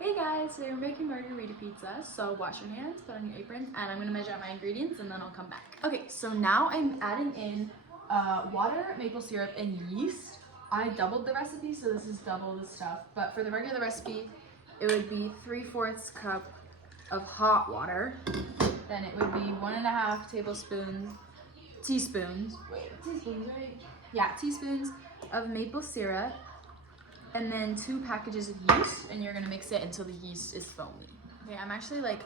Hey guys, today we're making margarita pizza. So wash your hands, put on your aprons, and I'm gonna measure out my ingredients and then I'll come back. Okay, so now I'm adding in water, maple syrup, and yeast. I doubled the recipe, so this is double the stuff. But for the regular recipe, it would be 3/4 cup of hot water. Then it would be 1.5 teaspoons, right? Yeah, teaspoons of maple syrup. And then 2 packages of yeast, and you're gonna mix it until the yeast is foamy. Okay, I'm actually like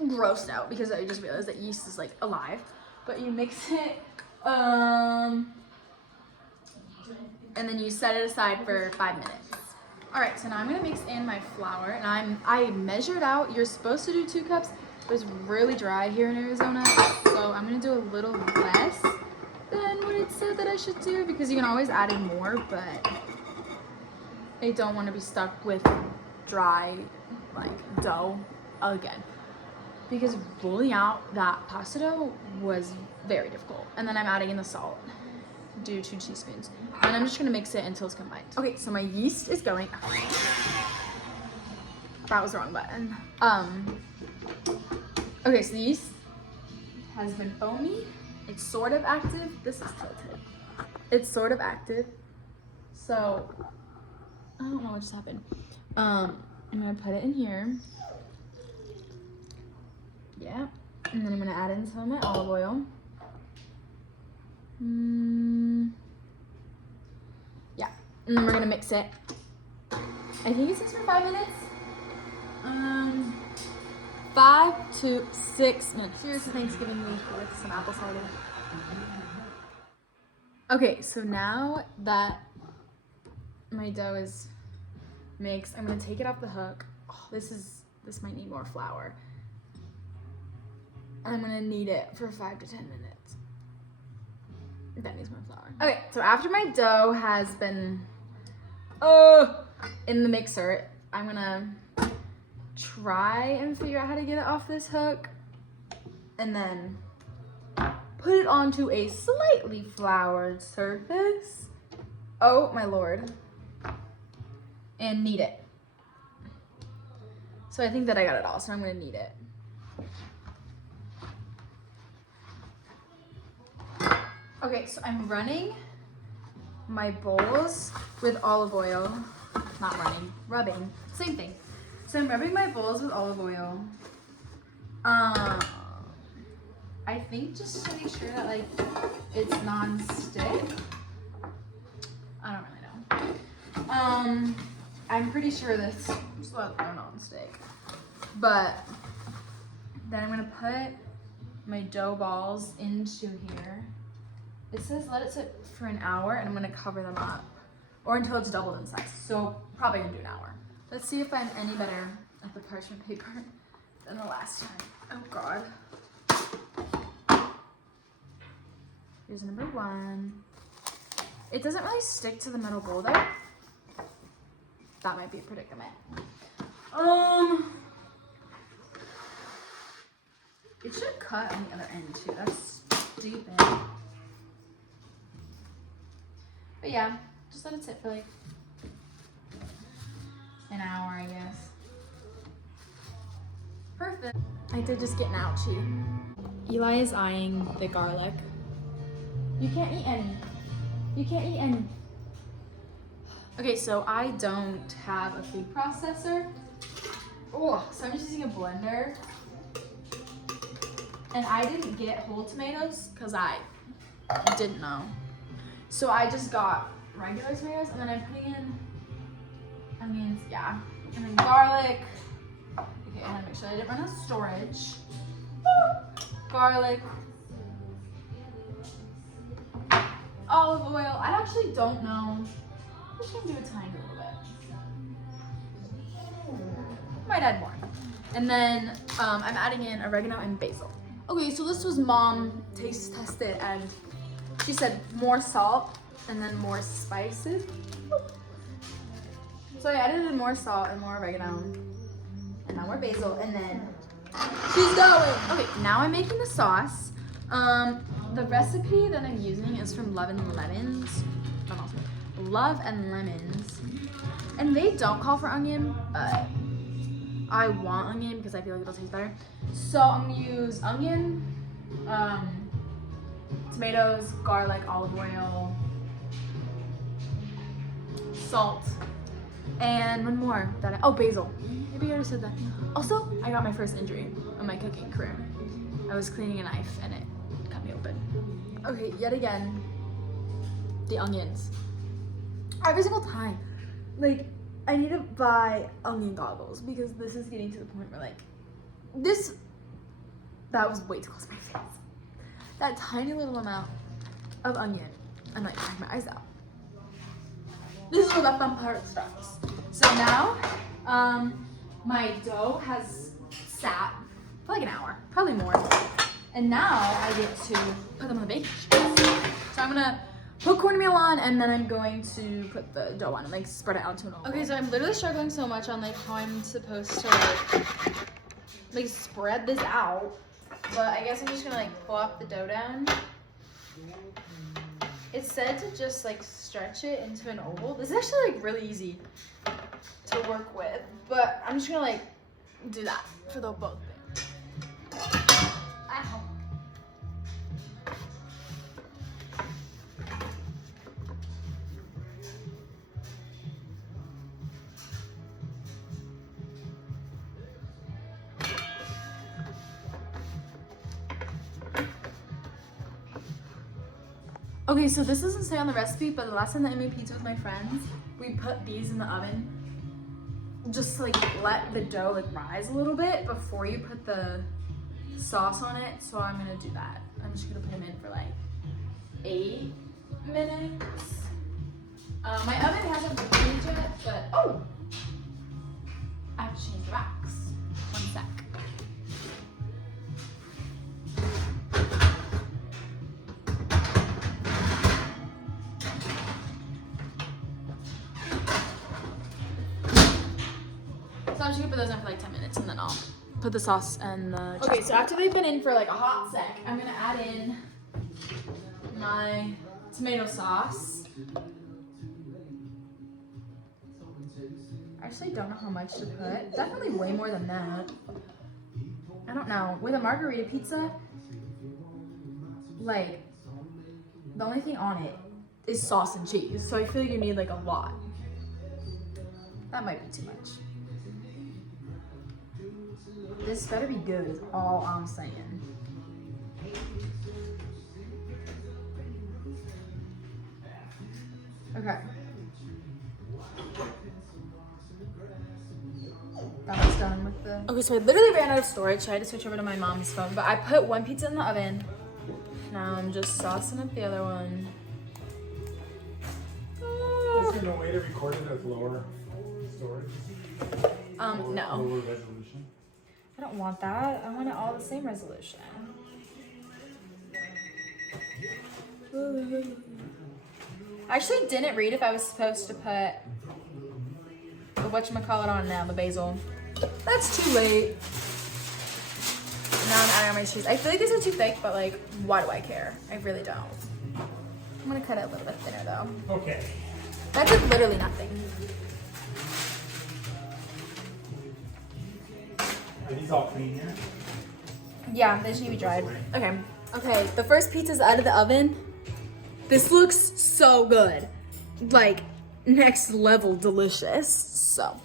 grossed out because I just realized that yeast is like alive. But you mix it, and then you set it aside for 5 minutes. All right, so now I'm gonna mix in my flour, and I measured out. You're supposed to do 2 cups, but it's really dry here in Arizona, so I'm gonna do a little less than what it said that I should do because you can always add in more, but I don't want to be stuck with dry like dough again because rolling out that pasta dough was very difficult. And then I'm adding in the salt, do 2 teaspoons, and I'm just gonna mix it until it's combined. Okay, so my yeast is going. That was the wrong button. Okay, so the yeast has been foamy. It's sort of active. This is tilted. It's sort of active. So I don't know what just happened. I'm gonna put it in here. Yeah. And then I'm gonna add in some of my olive oil. Yeah. And then we're gonna mix it. I think it sits for 5 minutes. 5 to 6 minutes. Here's the Thanksgiving week with some apple cider. Okay, so now that my dough is mixed, I'm gonna take it off the hook. Oh, this might need more flour. I'm gonna knead it for 5 to 10 minutes. That needs more flour. Okay, so after my dough has been in the mixer, I'm gonna try and figure out how to get it off this hook and then put it onto a slightly floured surface. Oh my lord. And knead it. So I think that I got it all, so I'm gonna knead it. Okay, so I'm running my bowls with olive oil. Not running, rubbing, same thing. So I'm rubbing my bowls with olive oil. I think just to make sure that like it's non-stick. I don't really know. I'm pretty sure this is what they're non-stick. But then I'm gonna put my dough balls into here. It says let it sit for an hour, and I'm gonna cover them up, or until it's doubled in size. So probably gonna do an hour. Let's see if I'm any better at the parchment paper than the last time. Oh God. Here's number 1. It doesn't really stick to the metal bowl though. That might be a predicament. It should cut on the other end too. That's stupid. But yeah, just let it sit for like an hour, I guess. Perfect. I did just get an ouchie. Eli is eyeing the garlic. You can't eat any. You can't eat any. Okay, so I don't have a food processor. Oh, so I'm just using a blender. And I didn't get whole tomatoes because I didn't know. So I just got regular tomatoes, and then I'm putting in onions, yeah. And then garlic. Okay, I had to make sure I didn't run out of storage. Garlic. Olive oil. I actually don't know. I'm just gonna do a tiny little bit. Might add more. And then I'm adding in oregano and basil. Okay, so this was mom taste tested, and she said more salt and then more spices. So I added in more salt and more oregano and now more basil, and then she's going. Okay, now I'm making the sauce. The recipe that I'm using is from Love and Lemons. And they don't call for onion, but I want onion because I feel like it'll taste better. So I'm gonna use onion, tomatoes, garlic, olive oil, salt, and one more basil. Maybe I already said that. Also, I got my first injury in my cooking career. I was cleaning a knife and it cut me open. Okay, yet again, the onions. Every single time, like, I need to buy onion goggles because this is getting to the point where, like, that was way too close to my face. That tiny little amount of onion, I'm like crying my eyes out. This is where the fun part starts. So now, my dough has sat for like an hour, probably more. And now I get to put them on the baking sheet. So I'm gonna put cornmeal on, and then I'm going to put the dough on and like spread it out to an oval. Okay, so I'm literally struggling so much on like how I'm supposed to like spread this out. But I guess I'm just gonna like pull up the dough down. It said to just like stretch it into an oval. This is actually like really easy to work with, but I'm just gonna like do that for the both things. Ow. Okay, so this doesn't say on the recipe, but the last time that I made pizza with my friends, we put these in the oven just to like let the dough like rise a little bit before you put the sauce on it. So I'm gonna do that. I'm just gonna put them in for like 8 minutes. My oven hasn't preheated yet, but I have to change the racks. 1 sec. So I'm just gonna put those in for like 10 minutes and then I'll put the sauce and the Okay, so after they've been in for like a hot sec, I'm gonna add in my tomato sauce. I actually don't know how much to put. Definitely way more than that. I don't know. With a margarita pizza, like, the only thing on it is sauce and cheese. So I feel like you need like a lot. That might be too much. This better be good is all I'm saying. Okay. That was done with the... Okay, so I literally ran out of storage, so I had to switch over to my mom's phone. But I put one pizza in the oven. Now I'm just saucing up the other one. Is there no way to record it as lower storage? No. Lower resolution? I don't want that. I want it all the same resolution. I actually didn't read if I was supposed to put the whatchamacallit on now, the basil. That's too late. Now I'm adding on my cheese. I feel like these are too thick, but like, why do I care? I really don't. I'm gonna cut it a little bit thinner though. Okay. That's like literally nothing. Are these all clean here? Yeah, they just need to be dried. Okay. Okay, the first pizza's out of the oven. This looks so good. Like, next level delicious. So,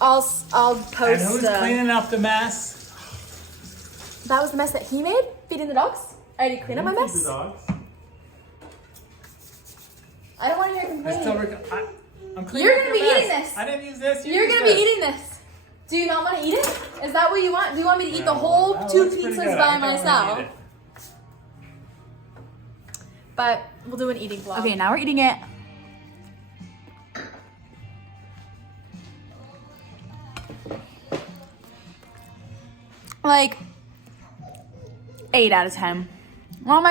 I'll post. And who's cleaning up the mess? That was the mess that he made? Feeding the dogs? I already cleaned up my mess? Feed the dogs. I don't want to hear complaining. I'm cleaning You're up gonna be your eating mess. this. I didn't use this. You're gonna be eating this. Do you not want to eat it? Is that what you want? Do you want me to eat the whole 2 pizzas by myself? But we'll do an eating vlog. Okay, now we're eating it. Like 8 out of 10. Well,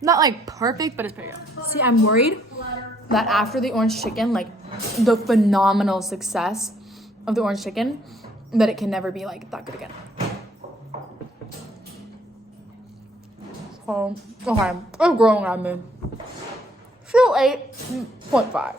not like perfect, but it's pretty good. See, I'm worried that after the orange chicken, like the phenomenal success of the orange chicken, that it can never be like that good again. So, okay, it's growing on me. Still 8.5.